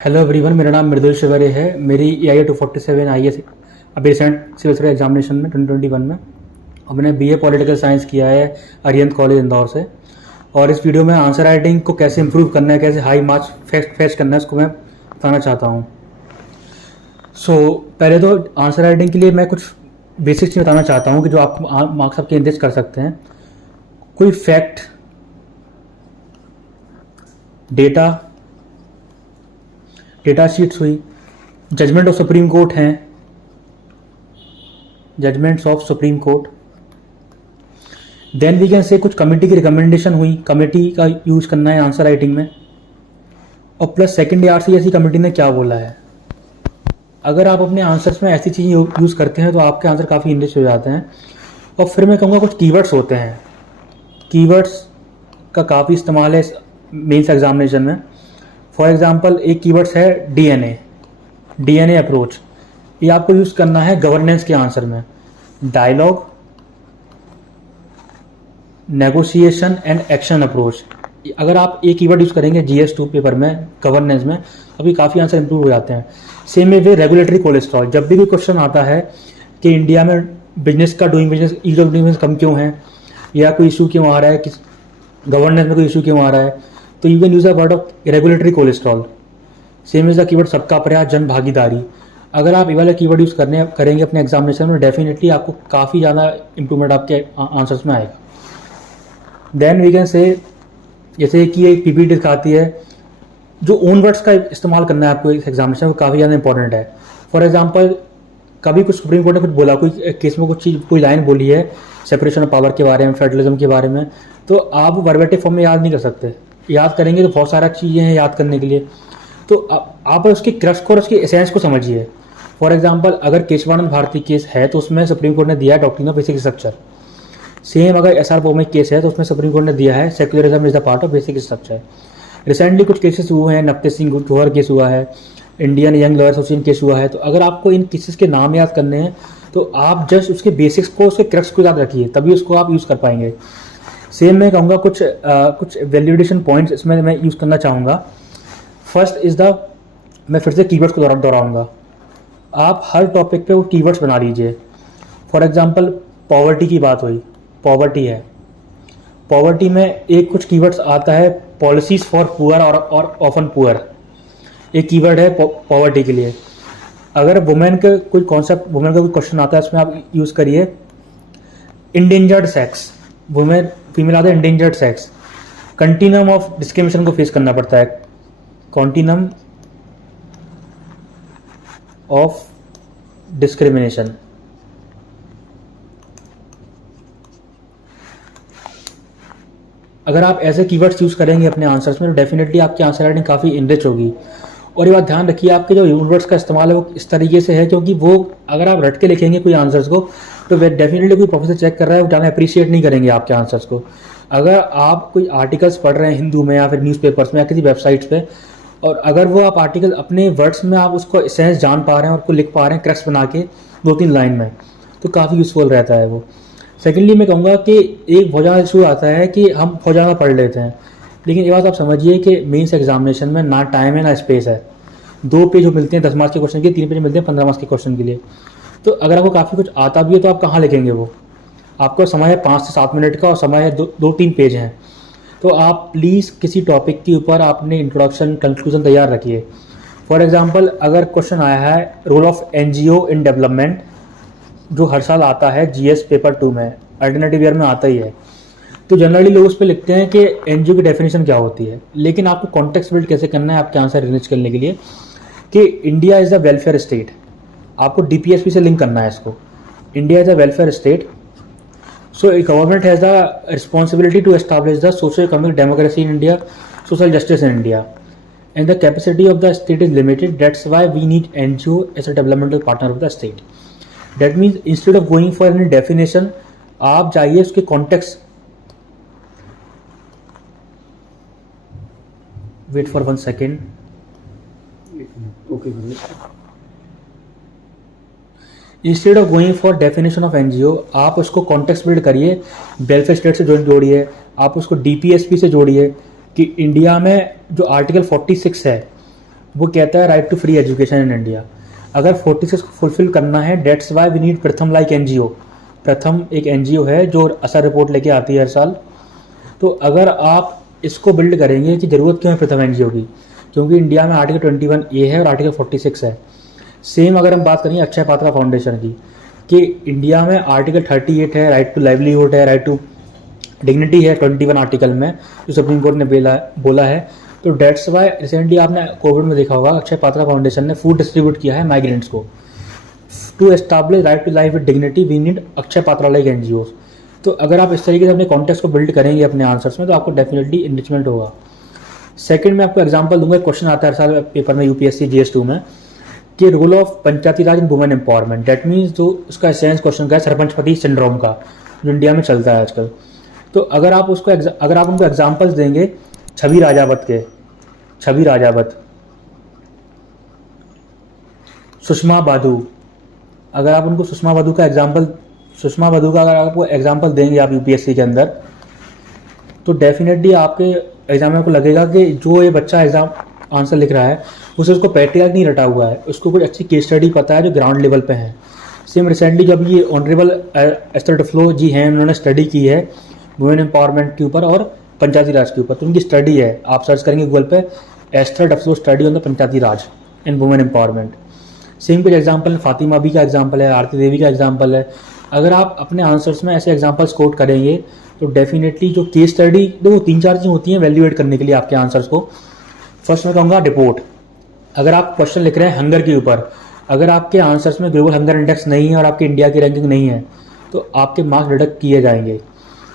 Hello everyone, मेरा नाम मृदुल शिवरे है। मेरी EIA 247 आई एस अभी रिसेंट सिविल सर्विस एग्जामिनेशन में 2021 में, और मैंने BA पॉलिटिकल साइंस किया है अरिहंत कॉलेज इंदौर से। और इस वीडियो में आंसर राइटिंग को कैसे इंप्रूव करना है, कैसे हाई मार्क्स फेच करना है, उसको मैं बताना चाहता हूँ। पहले तो आंसर राइटिंग के लिए मैं कुछ बेसिक्स चीज़ बताना चाहता हूँ कि जो आपको मार्क्स आपके इंक्रीज कर सकते हैं। कोई फैक्ट, डेटा शीट्स हुई, जजमेंट ऑफ सुप्रीम कोर्ट हैं, judgements of Supreme Court. Then we can say कुछ कमेटी की रिकमेंडेशन हुई, कमेटी का यूज करना है आंसर राइटिंग में। और प्लस सेकंड ARC ऐसी कमेटी ने क्या बोला है। अगर आप अपने आंसर्स में ऐसी चीज़ें यूज़ करते हैं तो आपके आंसर काफ़ी इंग्लिश हो जाते हैं। और फिर मैं कहूँगा कुछ कीवर्ड्स होते हैं, कीवर्ड्स का काफ़ी इस्तेमाल है मेंस एग्जामिनेशन में। फॉर एग्जांपल एक कीवर्ड्स है डीएनए अप्रोच। ये आपको यूज़ करना है गवर्नेंस के आंसर में। Dialogue, negotiation and action approach. अगर आप एक कीवर्ड यूज़ करेंगे GS2 पेपर में गवर्नेंस में, अभी काफ़ी आंसर इंप्रूव हो जाते हैं। Same way regulatory cholesterol. जब भी कोई क्वेश्चन आता है कि इंडिया में बिजनेस का doing business, ease of doing business कम क्यों है, या कोई इशू क्यों आ रहा है, कि गवर्नेंस में कोई इशू क्यों आ रहा है, तो you can use a word of regulatory cholesterol. Same is the keyword सबका प्रयास, जन भागीदारी। अगर आप ये वाला कीवर्ड यूज़ करेंगे अपने एग्जामिनेशन में, डेफिनेटली आपको काफ़ी ज़्यादा इंप्रूवमेंट आपके आंसर्स में आएगा। देन वी कैन से, जैसे कि एक PPT दिखाती है, जो ओन वर्ड्स का इस्तेमाल करना है आपको इस एग्जामिनेशन में, काफ़ी ज़्यादा इंपॉर्टेंट है। फॉर एग्जाम्पल कभी कुछ सुप्रीम कोर्ट ने कुछ बोला, कोई केस में कुछ चीज़, कोई लाइन बोली है सेपरेशन ऑफ पावर के बारे में, फेडरलिज्म के बारे में, तो आप वर्बेटिव फॉर्म में याद नहीं कर सकते। याद करेंगे तो बहुत सारा चीज़ें हैं याद करने के लिए, तो आप उसकी क्रक्स को और उसकी एसेंस को समझिए। फॉर एग्जांपल अगर केशवानंद भारती केस है तो उसमें सुप्रीम कोर्ट ने दिया है doctrine of basic structure. Same अगर SR भौमिक केस है तो उसमें सुप्रीम कोर्ट ने दिया है secularism is the part of basic structure. Recently कुछ केसेस हुए हैं, नवतेज सिंह जौहर केस हुआ है, Indian young lawyer association case हुआ है। तो अगर आपको इन केसेस के नाम याद करने हैं तो आप जस्ट उसके बेसिक्स को, उसके क्रक्स को याद रखिए, तभी उसको आप यूज़ कर पाएंगे। सेम मैं कहूँगा कुछ वैल्यूडेशन पॉइंट्स इसमें मैं यूज़ करना चाहूँगा। फर्स्ट इज द, मैं फिर से कीवर्ड्स को दोहराऊंगा। आप हर टॉपिक पे वो कीवर्ड्स बना लीजिए। फॉर एग्जांपल पॉवर्टी की बात हुई, पॉवर्टी है, पॉवर्टी में एक कुछ कीवर्ड्स आता है, पॉलिसीज फॉर पुअर और ऑफन पुअर, एक कीवर्ड है पॉवर्टी के लिए। अगर वुमेन का कोई कॉन्सेप्ट, वुमेन का कोई क्वेश्चन आता है, उसमें आप यूज़ करिए इंडेंजर्ड सेक्स। वुमेन, फीमेल आता है endangered sex. Continuum of discrimination को फेस करना पड़ता है, कॉन्टिनम ऑफ डिस्क्रिमिनेशन। अगर आप ऐसे कीवर्ड्स यूज़ करेंगे अपने आंसर्स में तो डेफिनेटली आपकी आंसर राइटिंग काफ़ी इनरिच होगी। और ये बात ध्यान रखिए, आपके जो यूनिवर्ड्स का इस्तेमाल है वो इस तरीके से है, क्योंकि वो अगर आप रट के लिखेंगे कोई आंसर्स को तो डेफिनेटली कोई प्रोफेसर चेक कर रहा है, वो ज़्यादा अप्रिशिएट नहीं करेंगे आपके आंसर्स को। अगर आप कोई आर्टिकल्स पढ़ रहे हैं हिंदू में या फिर न्यूज़पेपर्स में या किसी वेबसाइट्स पे, और अगर वो आप आर्टिकल अपने वर्ड्स में आप उसको सेंस जान पा रहे हैं और उसको लिख पा रहे हैं क्रक्स बना के 2-3 लाइन में, तो काफ़ी यूज़फुल रहता है वो। सेकेंडली मैं कहूँगा कि एक बहुत ज़्यादा इशू आता है कि हम बहुत ज़्यादा पढ़ लेते हैं, लेकिन ये बात आप समझिए कि मेंस एग्जामिनेशन में ना टाइम है ना स्पेस है। 2 पेज मिलते हैं 10 मार्क्स के क्वेश्चन के, 3 पेज मिलते हैं 15 मार्क्स के क्वेश्चन के लिए। तो अगर आपको काफ़ी कुछ आता भी है तो आप कहाँ लिखेंगे वो। आपको समय है 5 से 7 मिनट का और समय है 2-3 पेज हैं। तो आप प्लीज़ किसी टॉपिक के ऊपर आपने इंट्रोडक्शन, कंक्लूजन तैयार रखिए। फॉर एग्जांपल अगर क्वेश्चन आया है role of NGO in development, जो हर साल आता है GS पेपर 2 में, अल्टरनेटिव ईयर में आता ही है, तो जनरली लोग उस पर लिखते हैं कि NGO की डेफिनेशन क्या होती है। लेकिन आपको कॉन्टेक्स्ट बिल्ड कैसे करना है आपके आंसर रिच करने के लिए, कि India is a welfare state. आपको DPSP से लिंक करना है इसको। India is a welfare state, so a government has the responsibility to establish the socio-economic democracy in India, social justice in India, and the capacity of the state is limited. That's why we need NGO as a developmental partner of the state. That means instead of going for any definition, आप जाइए उसके context, wait for 1 second, okay, instead of going for definition of NGO, आप उसको context build करिए, welfare state से जोड़िए, आप उसको DPSP से जोड़िए कि इंडिया में जो आर्टिकल 46 है वो कहता है right to free education in India. अगर 46 को फुलफिल करना है, that's why we need Pratham like NGO. Pratham एक एनजीओ है जो असर रिपोर्ट लेके आती है हर साल। तो अगर आप इसको बिल्ड करेंगे कि ज़रूरत क्यों है प्रथम एनजीओ की, क्योंकि इंडिया में आर्टिकल 21A है और आर्टिकल 46 है। सेम अगर हम बात करें अक्षय पात्रा फाउंडेशन की, कि इंडिया में आर्टिकल 38 है, राइट टू लाइवलीहुड है, राइट टू डिग्निटी है 21 आर्टिकल में, जो सुप्रीम कोर्ट ने बोला है। तो डेट्स वाई रिसेंटली आपने कोविड में देखा होगा, अक्षय पात्रा फाउंडेशन ने फूड डिस्ट्रीब्यूट किया है माइग्रेंट्स को। To establish right to life with dignity we need Akshaya Patra like NGO. तो अगर आप इस तरीके से अपने कॉन्टेक्स्ट को बिल्ड करेंगे अपने आंसर्स में, तो आपको डेफिनेटली इनरिचमेंट होगा। सेकंड में आपको एग्जांपल दूंगा, क्वेश्चन आता है हर साल पेपर में यूपीएससी GS2 में, कि role of panchayati raj in women empowerment. That means जो उसका एसेंस क्वेश्चन का है सरपंचपति सिंड्रोम का, जो इंडिया में चलता है आजकल। तो अगर आप उनको एग्जाम्पल्स देंगे छवि राजावत, सुषमा बादू, अगर आप उनको सुषमा बादू का अगर आपको एग्जाम्पल देंगे आप यूपीएससी के अंदर, तो डेफिनेटली आपके एग्जाम में को लगेगा कि जो ये बच्चा एग्जाम आंसर लिख रहा है उसे उसको प्रैक्टिकल नहीं रटा हुआ है, उसको कुछ अच्छी केस स्टडी पता है जो ग्राउंड लेवल पे है। सेम रिसेंटली जब ये ऑनरेबल एस्थर डुफ्लो जी हैं, उन्होंने स्टडी की है वुमेन एम्पावरमेंट के ऊपर और पंचायती राज के ऊपर। तो उनकी स्टडी है, आप सर्च करेंगे गूगल पे, Esther Duflo study on the Panchayati Raj and women empowerment. Same कुछ एग्जाम्पल फातिमा बी का एग्जाम्पल है, आरती देवी का एग्जाम्पल है। अगर आप अपने आंसर्स में ऐसे एग्जाम्पल्स कोट करेंगे तो डेफिनेटली जो केस स्टडी, देखो 3-4 चीज़ें होती हैं वैल्यूएट करने के लिए आपके आंसर्स को। फर्स्ट मैं कहूँगा रिपोर्ट। अगर आप क्वेश्चन लिख रहे हैं हंगर के ऊपर, अगर आपके आंसर्स में ग्लोबल हंगर इंडेक्स नहीं है और आपके इंडिया की रैंकिंग नहीं है, तो आपके मार्क्स डिडक्ट किए जाएंगे।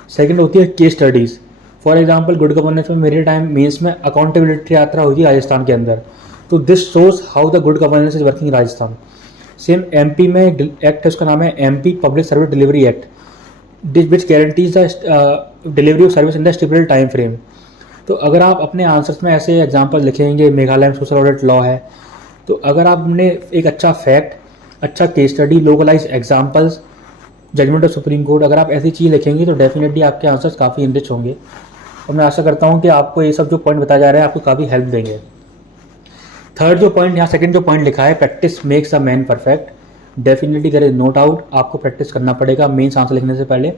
सेकंड होती है case studies. For example good governance में मेरे टाइम मेंस में अकाउंटेबिलिटी यात्रा हुई थी राजस्थान के अंदर, तो this shows how the good governance is working in Rajasthan. Same MP में एक्ट है, उसका नाम है MP public service delivery act, which guarantees the delivery of service in the stipulated time frame. तो अगर आप अपने आंसर्स में ऐसे एग्जाम्पल लिखेंगे, मेघालय में सोशल ऑडिट लॉ है, तो अगर आपने एक अच्छा फैक्ट, अच्छा case study, localise examples, judgement of Supreme Court, अगर आप ऐसी चीज़ लिखेंगे तो डेफिनेटली आपके आंसर्स काफ़ी इनरिच होंगे। और मैं आशा करता हूँ कि आपको ये सब जो पॉइंट बताया जा रहा है आपको काफ़ी हेल्प देंगे। थर्ड जो पॉइंट यहाँ सेकंड जो पॉइंट लिखा है, practice makes a man perfect. Definitely there is no doubt, आपको प्रैक्टिस करना पड़ेगा मेंस आंसर लिखने से पहले,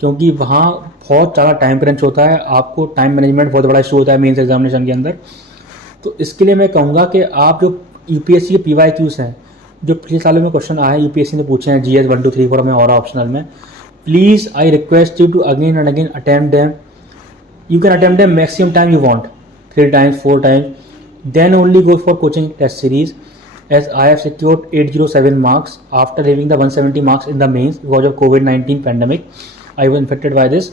क्योंकि वहाँ बहुत ज़्यादा टाइम क्रंच होता है, आपको टाइम मैनेजमेंट बहुत बड़ा इशू होता है मेंस एग्जामिनेशन के अंदर। तो इसके लिए मैं कहूँगा कि आप जो यूपीएससी के PYQs हैं, जो पिछले सालों में क्वेश्चन आए यूपीएससी ने पूछे हैं GS 1 2 3 4 में और ऑप्शनल में, please I request you to again and again attempt them. You can attempt them maximum time you want, 3 times 4 times, then only go for coaching test series, as I have secured 807 marks after leaving the 170 marks in the mains because of COVID-19 pandemic. I was infected by this.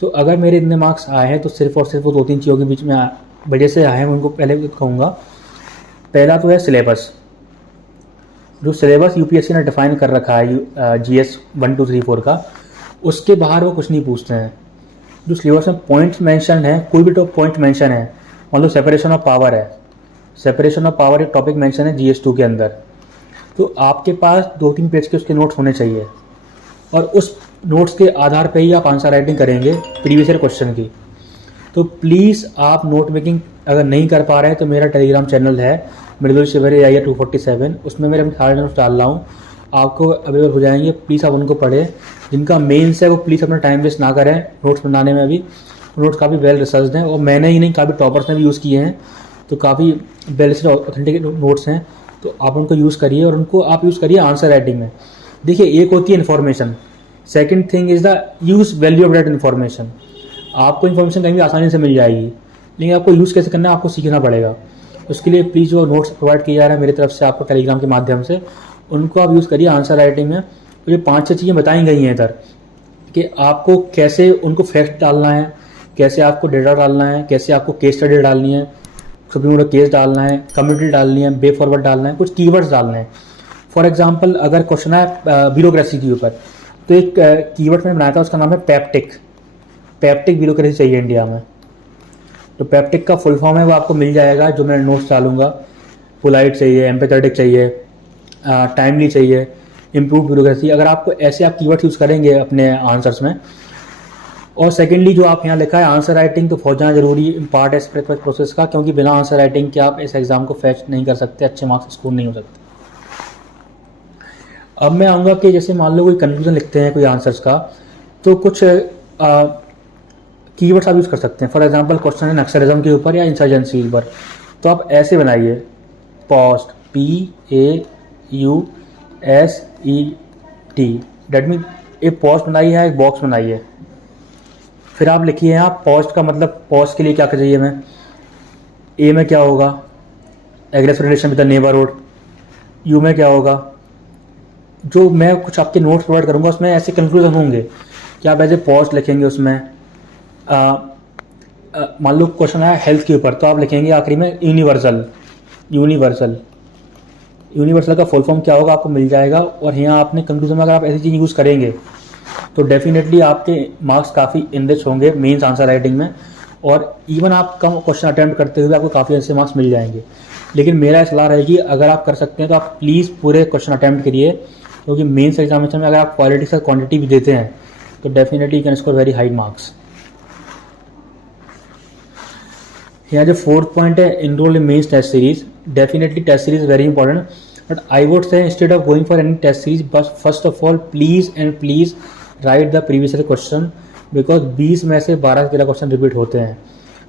So अगर मेरे इतने marks आए हैं तो सिर्फ और सिर्फ वो 2-3 चीज़ों के बीच में वजह से आए हैं। मैं उनको पहले कहूँगा, पहला तो है सिलेबस। जो सिलेबस यूपीएससी ने डिफाइन कर रखा है GS 1 2 3 4 का, उसके बाहर वो कुछ नहीं पूछते हैं। जो सिलेबस में पॉइंट्स मेंशन है, कोई भी टॉप पॉइंट मेंशन है, मान लो सेपरेशन ऑफ पावर है, सेपरेशन ऑफ पावर एक टॉपिक मेंशन है GS2 के अंदर, तो आपके पास 2-3 पेज के उसके नोट्स होने चाहिए, और उस नोट्स के आधार पे ही आप आंसर राइटिंग करेंगे प्रीवियस ईयर क्वेश्चन की। तो प्लीज़ आप नोट मेकिंग अगर नहीं कर पा रहे हैं तो मेरा टेलीग्राम चैनल है मृदुल शिवरे AIR 247, उसमें मेरे अपने सारे नोट्स डाल रहा हूँ, आपको अवेलेबल हो जाएंगे। प्लीज़ आप उनको पढ़ें। जिनका मेन्स है वो प्लीज़ अपना टाइम वेस्ट ना करें नोट्स बनाने में। अभी नोट्स काफ़ी वेल रिसर्च्ड हैं और मैंने ही नहीं, काफ़ी टॉपर्स ने भी यूज़ किए हैं, तो काफ़ी वेल रिसर्च्ड ऑथेंटिक नोट्स हैं। तो आप उनको यूज़ करिए और उनको आप यूज़ करिए आंसर राइटिंग में। देखिए, एक होती है information, second thing is the use value of that information. आपको इन्फॉर्मेशन कहीं भी आसानी से मिल जाएगी, लेकिन आपको यूज़ कैसे करना है आपको सीखना पड़ेगा। उसके लिए प्लीज़ जो नोट्स प्रोवाइड किया जा रहा है मेरी तरफ से आपको टेलीग्राम के माध्यम से, उनको आप यूज़ करिए आंसर राइटिंग में। तो ये 5-6 चीज़ें बताई गई हैं इधर कि आपको कैसे उनको फैक्ट डालना है, कैसे आपको डेटा डालना है, कैसे आपको केस स्टडी डालनी है, सुप्रीम कोर्ट केस डालना है, कम्युनिटी डालनी है, बे फॉरवर्ड डालना है, कुछ कीवर्ड्स डालने हैं। फॉर एग्जांपल अगर क्वेश्चन है ब्यूरोक्रेसी के ऊपर, तो एक कीवर्ड मैंने बनाया था, उसका नाम है पैप्टिक। पैप्टिक ब्यूरोक्रेसी चाहिए इंडिया में, तो पैप्टिक का फुल फॉर्म है वो आपको मिल जाएगा जो मैं नोट्स डालूंगा। पोलाइट चाहिए, एम्पैथेटिक चाहिए, टाइमली चाहिए, इम्प्रूव ब्यूरोक्रेसी। अगर आपको ऐसे आप कीवर्ड्स यूज़ करेंगे अपने आंसर्स में और सेकेंडली जो आप यहाँ लिखा है आंसर राइटिंग, तो बहुत ज़्यादा जरूरी पार्ट है इस प्रोसेस का, क्योंकि बिना आंसर राइटिंग के आप इस एग्ज़ाम को फैच नहीं कर सकते, अच्छे मार्क्स स्कोर नहीं हो सकते। अब मैं आऊँगा कि जैसे मान लो कोई कंक्लूजन लिखते हैं कोई आंसर्स का, तो कुछ कीवर्ड्स आप यूज़ कर सकते हैं। फॉर एग्जांपल क्वेश्चन है नक्सलिज्म के ऊपर या इंसर्जेंसी के ऊपर, तो आप ऐसे बनाइए पोस्ट, PAUSET, डेट मीन एक पोस्ट बनाइए या एक बॉक्स बनाइए। फिर आप लिखिए यहाँ पोस्ट का मतलब पोस्ट के लिए क्या चाहिए हमें, ए में क्या होगा aggressive relation with the neighbourhood, you में क्या होगा, जो मैं कुछ आपके नोट्स प्रोवाइड करूँगा उसमें ऐसे कंक्लूजन होंगे कि आप ऐसे पोस्ट लिखेंगे उसमें। मान लो क्वेश्चन आया हेल्थ के ऊपर, तो आप लिखेंगे आखिरी में यूनिवर्सल। यूनिवर्सल का फुल फॉर्म क्या होगा आपको मिल जाएगा, और यहाँ आपने कंक्लूजन में अगर आप ऐसी चीज़ यूज़ करेंगे तो डेफिनेटली आपके मार्क्स काफ़ी इनरिच होंगे मेंस आंसर राइटिंग में, और इवन आप कम क्वेश्चन अटैम्प्ट करते हुए आपको काफ़ी अच्छे मार्क्स मिल जाएंगे। लेकिन मेरा सलाह रहेगी अगर आप कर सकते हैं तो आप प्लीज़ पूरे क्वेश्चन अटैम्प्ट करिए, क्योंकि मेंस एग्जामिनेशन में अगर आप क्वालिटी से क्वांटिटी भी देते हैं तो definitely you can score very high marks. यहाँ जो फोर्थ पॉइंट है enrol in mains test series, definitely test series very important, but I would say instead of going for any test series बस first of all please write the previous question, because 20 में से 12 से 13 question repeat होते हैं।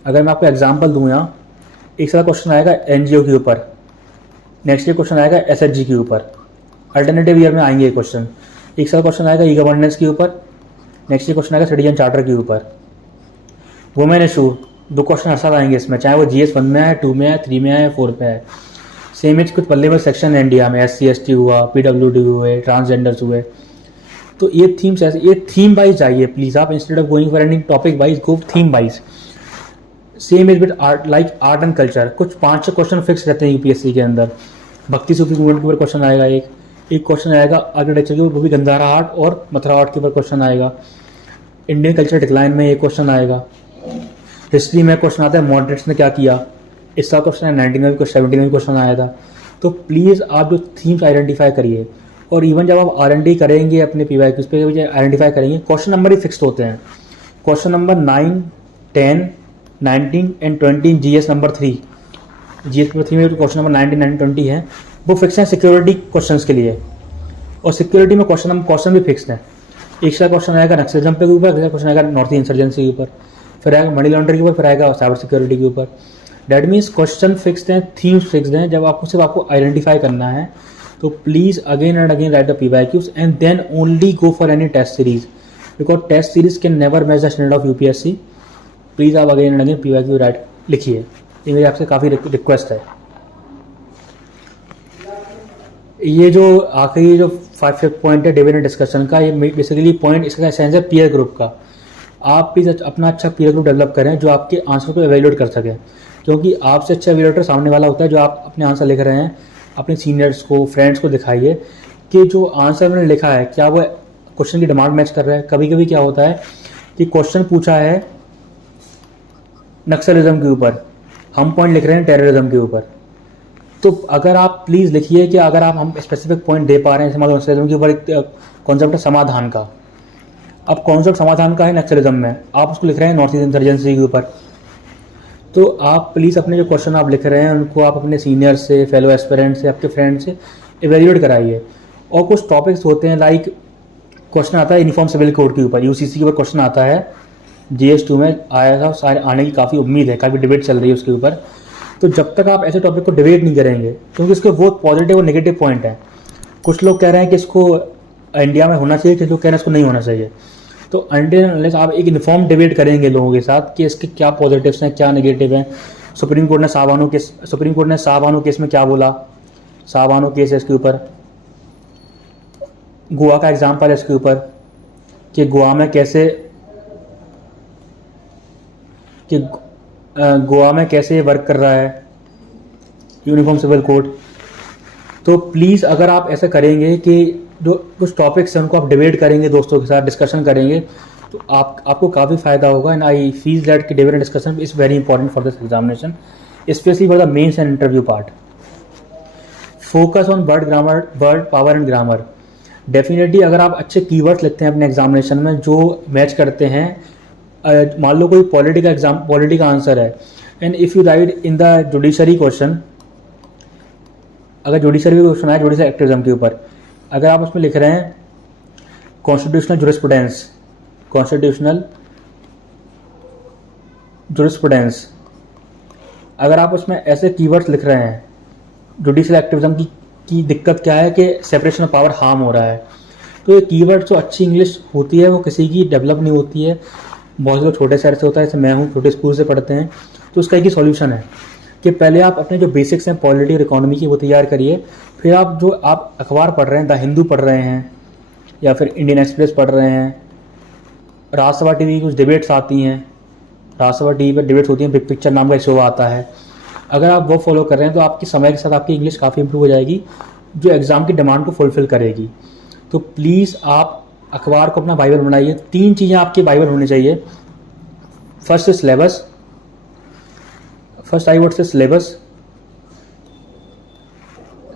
अगर मैं आपको example दूँ, यहाँ एक सारा क्वेश्चन आएगा NGO के ऊपर, नेक्स्ट ईयर क्वेश्चन आएगा SHG के ऊपर, अल्टरनेटिव ईयर में आएंगे क्वेश्चन, एक सारा क्वेश्चन आएगा ई गवर्नेंस के ऊपर, नेक्स्ट ईयर क्वेश्चन आएगा सिटीजन चार्टर के ऊपर। वुमेन इशू 2 क्वेश्चन हर साल आएंगे इसमें, चाहे वो GS 1 में आए, 2 में आए, 3 में आए, 4 में आए। सेम एज कुछ पल्ले में सेक्शन इंडिया में SC/ST हुआ, PWD हुए, ट्रांसजेंडर्स हुए। तो ये थीम्स ऐसे, ये थीम वाइज जाइए प्लीज़ आप, instead of going for any topic wise go theme wise. Same is with art, like art and culture, कुछ 5-6 क्वेश्चन फिक्स रहते हैं यूपीएससी के अंदर। भक्ति सूफी मूवमेंट के ऊपर क्वेश्चन आएगा, एक क्वेश्चन आएगा आर्किटेक्चर के ऊपर, वो भी गंधारा आर्ट और मथुरा आर्ट के ऊपर क्वेश्चन आएगा। इंडियन कल्चर डिक्लाइन में एक क्वेश्चन आएगा। हिस्ट्री में क्वेश्चन आता है मॉडरेट्स ने क्या किया, इसका क्वेश्चन है 19 में भी, 17 में भी क्वेश्चन आया था। तो प्लीज़ आप जो थीम्स आइडेंटिफाई करिए, और इवन जब आप R&D करेंगे अपने PYQs पे आइडेंटिफाई करेंगे, क्वेश्चन नंबर ही फिक्स्ड होते हैं। Question number 9, 10, 19 and 20 GS number 3, GS number 3 में क्वेश्चन नंबर 19, 19, 20 है, वो फिक्स है सिक्योरिटी क्वेश्चंस के लिए, और सिक्योरिटी में क्वेश्चन भी फिक्स्ड है। एक सा क्वेश्चन आएगा नक्सलिज्म के ऊपर, अगला क्वेश्चन आएगा नॉर्थ इंसर्जेंसी के ऊपर, फिर आएगा मनी लॉन्ड्रिंग के ऊपर, फिर आएगा साइबर सिक्योरिटी के ऊपर। डैट मीन्स क्वेश्चन फिक्स्ड हैं, थीम्स फिक्स्ड हैं। जब आपको सिर्फ आपको आइडेंटिफाई करना है तो please again and again write the PYQs and then only go for any test series, because test series can never match the standard of UPSC। Please आप again and again PYQ write लिखिए, ये मेरी आपसे काफ़ी request है। ये जो आखिरी जो 5th पॉइंट है डिबेट एंड डिस्कशन का, ये बेसिकली पॉइंट इसका एसेंस है पीयर ग्रुप का। आप प्लीज़ अपना अच्छा पीयर ग्रुप डेवलप करें जो आपके आंसर को एवेल्यूएट कर सके, क्योंकि आपसे अच्छा एवेल्यूएटर सामने वाला होता है। जो आप अपने आंसर लिख रहे हैं अपने सीनियर्स को, फ्रेंड्स को दिखाइए कि जो आंसर मैंने लिखा है क्या वो क्वेश्चन की डिमांड मैच कर रहा है। कभी कभी क्या होता है कि क्वेश्चन पूछा है नक्सलिज्म के ऊपर, हम पॉइंट लिख रहे हैं टेररिज्म के ऊपर। तो अगर आप प्लीज़ लिखिए कि अगर आप हम स्पेसिफिक पॉइंट दे पा रहे हैं, जैसे मान लो नक्सलिज्म के ऊपर एक कॉन्सेप्ट है समाधान का, अब कॉन्सेप्ट समाधान का है नक्सलिज्म में, आप उसको लिख रहे हैं नॉर्थ ईस्ट इंसर्जेंसी के ऊपर। तो आप प्लीज़ अपने जो क्वेश्चन आप लिख रहे हैं उनको आप अपने सीनियर से, फेलो एस्पिरेंट से, आपके फ्रेंड से एवेल्यूएट कराइए। और कुछ टॉपिक्स होते हैं, लाइक क्वेश्चन आता है यूनिफॉर्म सिविल कोड के ऊपर, UCC के ऊपर क्वेश्चन आता है, GS 2 में आया था, सारे आने की काफ़ी उम्मीद है, काफ़ी डिबेट चल रही है उसके ऊपर। तो जब तक आप ऐसे टॉपिक को डिबेट नहीं करेंगे, क्योंकि इसके बहुत पॉजिटिव और नेगेटिव पॉइंट है। कुछ लोग कह रहे हैं कि इसको इंडिया में होना चाहिए, कुछ लोग कह रहे हैं इसको नहीं होना चाहिए। तो अनटिल अनलेस आप एक इन्फॉर्म डिबेट करेंगे लोगों के साथ कि इसके क्या पॉजिटिव्स हैं, क्या नेगेटिव हैं। सुप्रीम कोर्ट ने शाहबानो केस में क्या बोला, शाहबानो केस है इसके ऊपर, गोवा का एग्जाम्पल है इसके ऊपर कि गोवा में कैसे वर्क कर रहा है यूनिफॉर्म सिविल कोड। तो प्लीज़ अगर आप ऐसा करेंगे कि जो कुछ टॉपिक्स हैं उनको आप डिबेट करेंगे, दोस्तों के साथ डिस्कशन करेंगे, तो आपको काफ़ी फ़ायदा होगा। एंड आई फील दैट कि debate and discussion is very important for this examination, specially for the mains and interview part. Focus on word power and grammar. Definitely अगर आप अच्छे कीवर्ड्स लिखते हैं अपने एग्जामिनेशन में जो मैच करते हैं मान लो कोई पॉलिटी का आंसर है, and if you right in the judiciary question, अगर जुडिशरी का क्वेश्चन है जुडिशरी एक्टिविज्म के ऊपर, अगर आप उसमें लिख रहे हैं कॉन्स्टिट्यूशनल जुरिस्प्रूडेंस, अगर आप उसमें ऐसे कीवर्ड्स लिख रहे हैं, जुडिशल एक्टिविज्म की दिक्कत क्या है कि सेपरेशन ऑफ पावर हार्म हो रहा है, तो ये कीवर्ड जो अच्छी इंग्लिश होती है वो किसी की डेवलप नहीं होती है, बहुत से लोग छोटे शहर से होता है, जैसे मैं हूँ, छोटे स्कूल से पढ़ते हैं। तो उसका एक ही सॉल्यूशन है कि पहले आप अपने जो बेसिक्स हैं पॉलिटी और इकोनॉमी की वो तैयार करिए, फिर आप जो आप अखबार पढ़ रहे हैं, द हिंदू पढ़ रहे हैं या फिर इंडियन एक्सप्रेस पढ़ रहे हैं, राज्यसभा टीवी की कुछ डिबेट्स आती हैं, राज्यसभा टीवी पर डिबेट्स होती हैं, बिग पिक्चर नाम का शो आता है, अगर आप वो फॉलो कर रहे हैं तो आपकी समय के साथ आपकी इंग्लिश काफ़ी इंप्रूव हो जाएगी, जो एग्ज़ाम की डिमांड को फुलफिल करेगी। तो प्लीज़ आप अखबार को अपना बाइबल बनाइए। 3 चीज़ें आपकी बाइबल होनी चाहिए। First is syllabus, first I would से syllabus,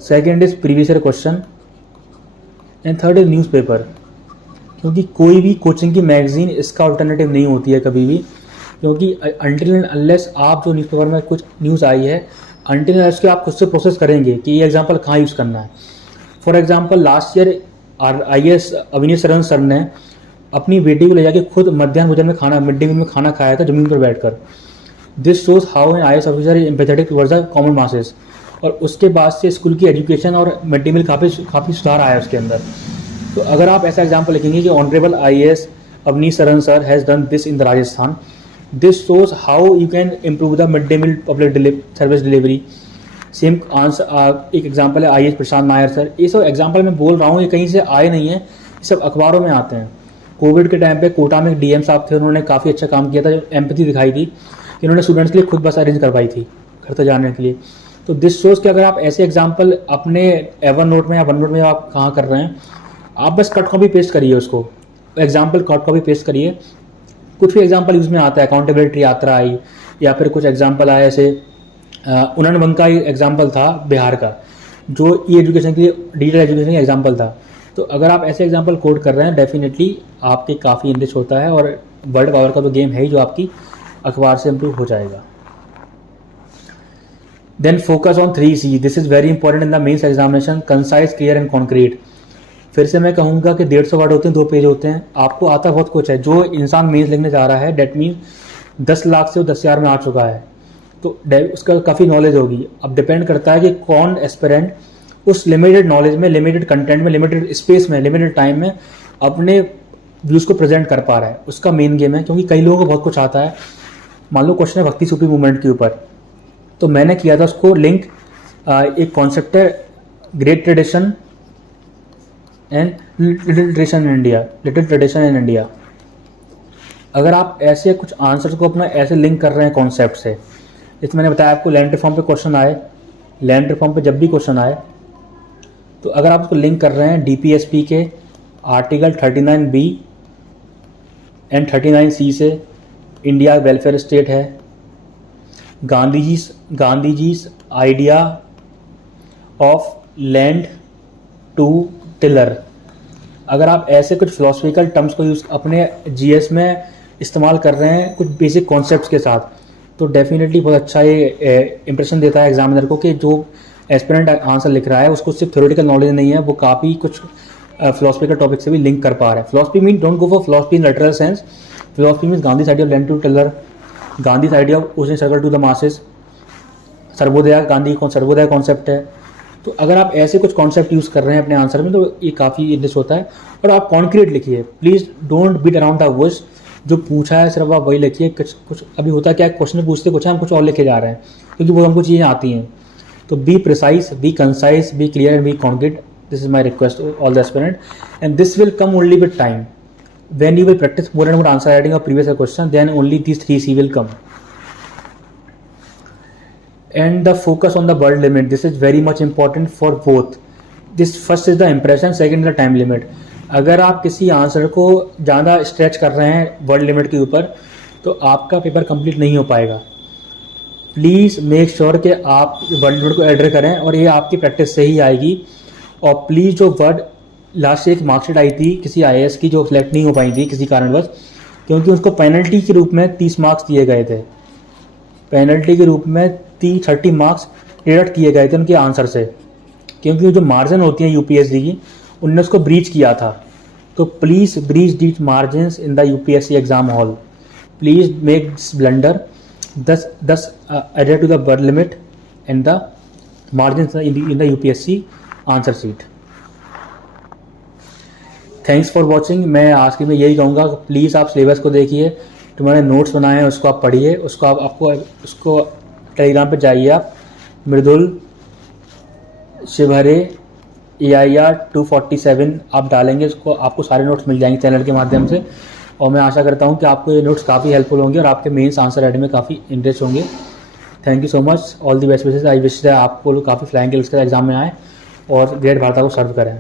second is previous year question, and third is newspaper. क्योंकि कोई भी कोचिंग की मैगजीन इसका अल्टरनेटिव नहीं होती है कभी भी, क्योंकि अनटिल एंड अनलेस आप जो न्यूज़पेपर में कुछ न्यूज़ आई है, अनटिल एंड अनलेस के आप खुद से प्रोसेस करेंगे कि ये एग्जांपल कहाँ यूज़ करना है। For example last year IAS Avinish शरण सर ने अपनी बेटी को ले जाके खुद मध्याह्न भोजन में खाना, मिड डे मील में खाना खाया था ज़मीन पर बैठकर। This shows how an IAS officer is empathetic towards the common masses. और उसके बाद से स्कूल की एजुकेशन और मिड डे मील काफ़ी सुधार आया उसके अंदर। तो अगर आप ऐसा एग्जाम्पल लिखेंगे कि honourable IAS Avnish Sharan sir has done this in the Rajasthan, this shows how you can improve the mid day meal public service delivery. Same answer एक एग्जाम्पल है IAS प्रशांत नायर सर। ये सब एग्जाम्पल मैं बोल रहा हूँ, ये कहीं से आए नहीं है, ये सब अखबारों में आते हैं। कोविड के टाइम पे कोटा में एक DM साहब थे, उन्होंने काफ़ी अच्छा काम किया था, जो एम्पैथी दिखाई थी, इन्होंने स्टूडेंट्स के लिए खुद बस अरेंज करवाई थी घर तक जाने के लिए। तो दिस शोज कि अगर आप ऐसे एग्जाम्पल अपने एवन नोट में या वन नोट में आप कहाँ कर रहे हैं, आप बस कट कॉपी पेस्ट करिए उसको, एग्जाम्पल कट कॉपी पेस्ट करिए। कुछ भी एग्जाम्पल यूज़ में आता है, अकाउंटेबिलिटी यात्रा आई, या फिर कुछ एग्जाम्पल आए ऐसे उन्नयन का एग्जाम्पल था बिहार का, जो ई एजुकेशन के लिए डिजिटल एजुकेशन का एग्जाम्पल था। तो अगर आप ऐसे एग्जाम्पल कोड कर रहे हैं, डेफिनेटली आपके काफ़ी इंग्लिश होता है, और वर्ड पावर का तो गेम है ही जो आपकी अखबार से इम्प्रूव हो जाएगा। Then focus on 3C, this is very important in the mains examination, concise, clear and concrete. फिर से मैं कहूँगा कि 150 वर्ड होते हैं, 2 पेज होते हैं, आपको आता बहुत कुछ है। जो इंसान मेंस लिखने जा रहा है, डेट मीन 10 लाख से वो 10,000 में आ चुका है, तो उसका काफ़ी नॉलेज होगी। अब डिपेंड करता है कि कौन एस्पिरेंट उस लिमिटेड नॉलेज में, लिमिटेड कंटेंट में, लिमिटेड स्पेस में, लिमिटेड टाइम में अपने व्यूज़ को प्रेजेंट कर पा रहा है, उसका मेन गेम है। क्योंकि कई लोगों को बहुत कुछ आता है। मान लो क्वेश्चन है भक्ति सूफी मूवमेंट के ऊपर, तो मैंने किया था उसको लिंक, एक कॉन्सेप्ट है great tradition and little tradition in India. अगर आप ऐसे कुछ आंसर्स को अपना ऐसे लिंक कर रहे हैं कॉन्सेप्ट से, जैसे मैंने बताया आपको लैंड रिफॉर्म पे क्वेश्चन आए, लैंड रिफॉर्म पे जब भी क्वेश्चन आए, तो अगर आप उसको लिंक कर रहे हैं DPSP के आर्टिकल 39B एंड 39C से, इंडिया वेलफेयर स्टेट है, गांधीजी's idea of land to tiller, अगर आप ऐसे कुछ फिलोसफिकल टर्म्स को यूज अपने GS में इस्तेमाल कर रहे हैं कुछ बेसिक कॉन्सेप्ट्स के साथ, तो डेफिनेटली बहुत अच्छा ये इंप्रेशन देता है एग्जामिनर को कि जो एस्पिरेंट आंसर लिख रहा है उसको सिर्फ थ्योरेटिकल नॉलेज नहीं है, वो काफ़ी कुछ फिलोसफिकल टॉपिक से भी लिंक कर पा रहा है। Philosophy mean don't go for philosophy in literal sense, philosophy means Gandhi idea of land to tiller, Gandhi idea of ocean circle to the masses, Sarvodaya, Gandhi कौन सर्वोदय कॉन्सेप्ट है। तो अगर आप ऐसे कुछ कॉन्सेप्ट यूज़ कर रहे हैं अपने आंसर में, तो ये काफ़ी इंग्लिश होता है। और आप कॉन्क्रीट लिखिए, please don't beat around the bush, जो पूछा है सिर्फ आप वही लिखिए। कुछ अभी होता है क्या, क्वेश्चन पूछते कुछ है, हम कुछ और लिखे जा रहे हैं क्योंकि वो हमको चीज़ें आती हैं। तो be precise, be concise, be clear and be concrete, this is my request all the aspirant, and this will come only with time. When you will practice more and more answer writing of previous question, then only these 3C will come. And the focus on the word limit, this is very much important for both. This first is the impression, second is the time limit. अगर आप किसी answer को ज़्यादा stretch कर रहे हैं word limit के ऊपर, तो आपका पेपर कंप्लीट नहीं हो पाएगा। प्लीज़ मेक श्योर कि आप वर्ड लिमिट को एडर करें, और ये आपकी प्रैक्टिस से ही आएगी। और प्लीज़ जो वर्ड लास्ट से एक मार्कशीट आई थी किसी IAS की जो सिलेक्ट नहीं हो पाई थी किसी कारणवश, क्योंकि उसको पेनल्टी के रूप में 30 मार्क्स दिए गए थे, पेनल्टी के रूप में 30 मार्क्स डिडक्ट किए गए थे उनके आंसर से, क्योंकि जो मार्जिन होती है यूपीएससी की उनने उसको ब्रीच किया था। तो please breach these margin in the UPSC exam hall, please make this blunder, thus added to the word limit and the margins in the UPSC answer sheet. Thanks for watching. मैं आज के में यही कहूँगा, please आप syllabus को देखिए, तुम्हारे नोट्स बनाए हैं उसको आप पढ़िए, उसको टेलीग्राम पे जाइए आप, मृदुल शिवहरे AIR 247 आप डालेंगे, उसको आपको सारे नोट्स मिल जाएंगे चैनल के माध्यम से। और मैं आशा करता हूं कि आपको ये नोट्स काफ़ी हेल्पफुल होंगे और आपके मेंस आंसर राइटिंग में काफ़ी इंटरेस्ट होंगे। Thank you so much, all the best wishes. I wish आपको काफ़ी फ्लाइंग कलर्स का एग्जाम में आए और ग्रेट वार्ता को सर्व करें।